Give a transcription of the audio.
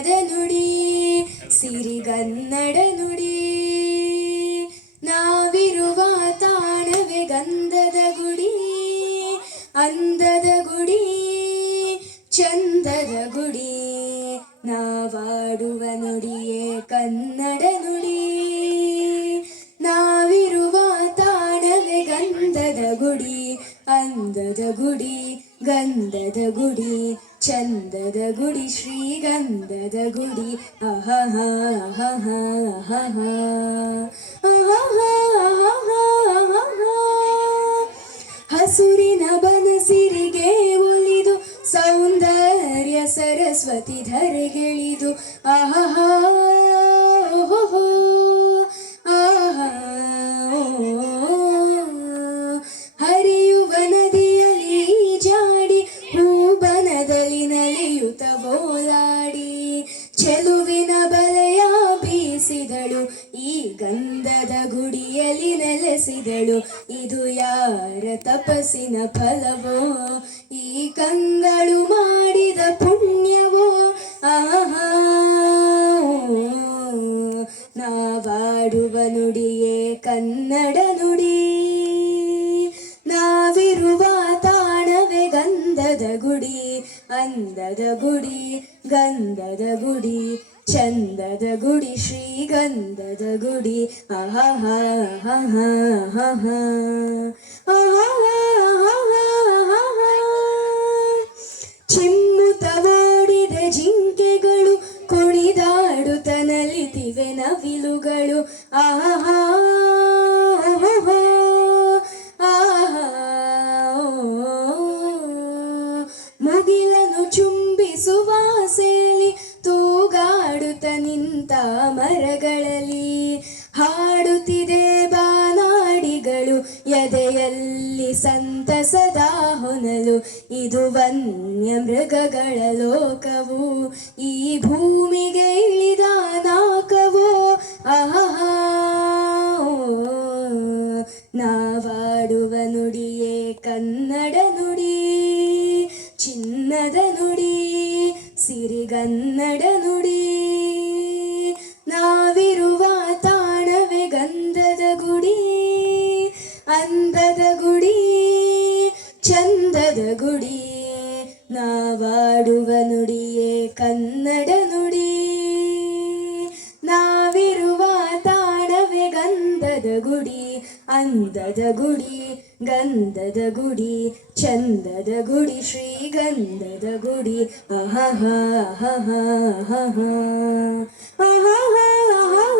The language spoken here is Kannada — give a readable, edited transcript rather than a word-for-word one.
ಚಿನ್ನದ ನುಡಿ ಸಿರಿಗನ್ನಡ ನುಡಿ. ನಾವಿರುವ ತಾಣವೇ ಗಂಧದ ಗುಡಿ, ಅಂದದ ಗುಡಿ, ಚಂದದ ಗುಡಿ. ನಾವಾಡುವ ನುಡಿಯೇ ಕನ್ನಡ ನುಡಿ. ನಾವಿರುವ ತಾಣವೇ ಗಂಧದ ಗುಡಿ, ಅಂದದ ಗುಡಿ, ಗಂಧದ ಗುಡಿ, ಚಂದದ ಗುಡಿ, ಶ್ರೀಗಂಧದ ಗುಡಿ. ಅಹಹ ಅಹಹ ಅಹಹ ಅಹಹ ಅಹಹ. ಹಸುರಿನ ಬನಸಿರಿಗೆ ಒಲಿದು ಸೌಂದರ್ಯ ಸರಸ್ವತಿ ಧರೆಗೆಳಿದು ಅಹಹ ಓಹೋ ಆಹಾ. ಹರಿಯುವ ನದಿಯಲ್ಲಿ ಜಾಡಿ ಹೂಬನದಲ್ಲಿ ನಲಿಯುತ್ತ ಬೋಲಾಡಿ ಚೆಲುವಿನ ಬಲೆಯ ಬೀಸಿದಳು ಈ ಗಂಧದ ಗುಡಿಯಲ್ಲಿ ನೆಲೆಸಿದಳು. ಇದು ಯಾರ ತಪಸ್ಸಿನ ಫಲವೋ, ಈ ಕಂಗಳು ಮಾಡಿದ ಪುಣ್ಯವೋ. ಆಹಾ ನಾವಾಡುವ ನುಡಿಯೇ ಕನ್ನಡ ನುಡಿ. ನಾವಿರುವ ತಾಣವೇ ಗಂಧದ ಗುಡಿ, ಅಂದದ ಗುಡಿ, ಗಂಧದ ಗುಡಿ, ಚಂದದ ಗುಡಿ, ಶ್ರೀಗಂಧದ ಗುಡಿ. ಅಹಹ ಅಹಹ ಅಹಹ ಅಹಹ ಅಹಹ. ಚಿಮ್ಮುತ್ತ ಓಡಿದ ಜಿಂಕೆಗಳು ಕುಣಿದಾಡುತ್ತ ನಲಿತಿವೆ ನವಿಲುಗಳು. ಆಹಾ ಮುಗಿಲನು ಚುಂಬಿಸುವ ಸೇಲಿ ತೂಗಾಡುತ್ತ ನಿಂತ ಮರಗಳಲ್ಲಿ ಹಾಡುತ್ತಿದೆ ಬಾನಾಡಿಗಳು ಎದೆಯಲ್ಲಿ ಸಂತಸದ ಹೊನಲು. ಇದು ವನ್ಯ ಮೃಗಗಳ ಲೋಕವು, ಈ ಭೂಮಿಗೆ ಇಳಿದ ನಾಕವೋ. ಆಹಾ ನಾವಾಡುವ ನುಡಿಯೇ ಕನ್ನಡ ನುಡಿ, ಚಿನ್ನದ ನುಡಿ, ಸಿರಿಗನ್ನಡ ನುಡಿ. ನಾವಿರುವ ತಾಣವೇ ಗಂಧದ ಗುಡಿ, ಅಂದದ ಗುಡಿ, ಚಂದದ ಗುಡಿ. ನಾವಾಡುವ ನುಡಿಯೇ ಕನ್ನಡ ನುಡಿ. ನಾವಿರುವ ತಾಣವೇ ಗಂಧದ ಗುಡಿ, ಅಂದದ ಗುಡಿ, ಗಂಧದ ಗುಡಿ, ಚಂದದ ಗುಡಿ, ಶ್ರೀಗಂಧದ ಗುಡಿ. ಅಹಹ ಅಹಹ ಅಹಹ ಅಹಹ ಅಹಹ.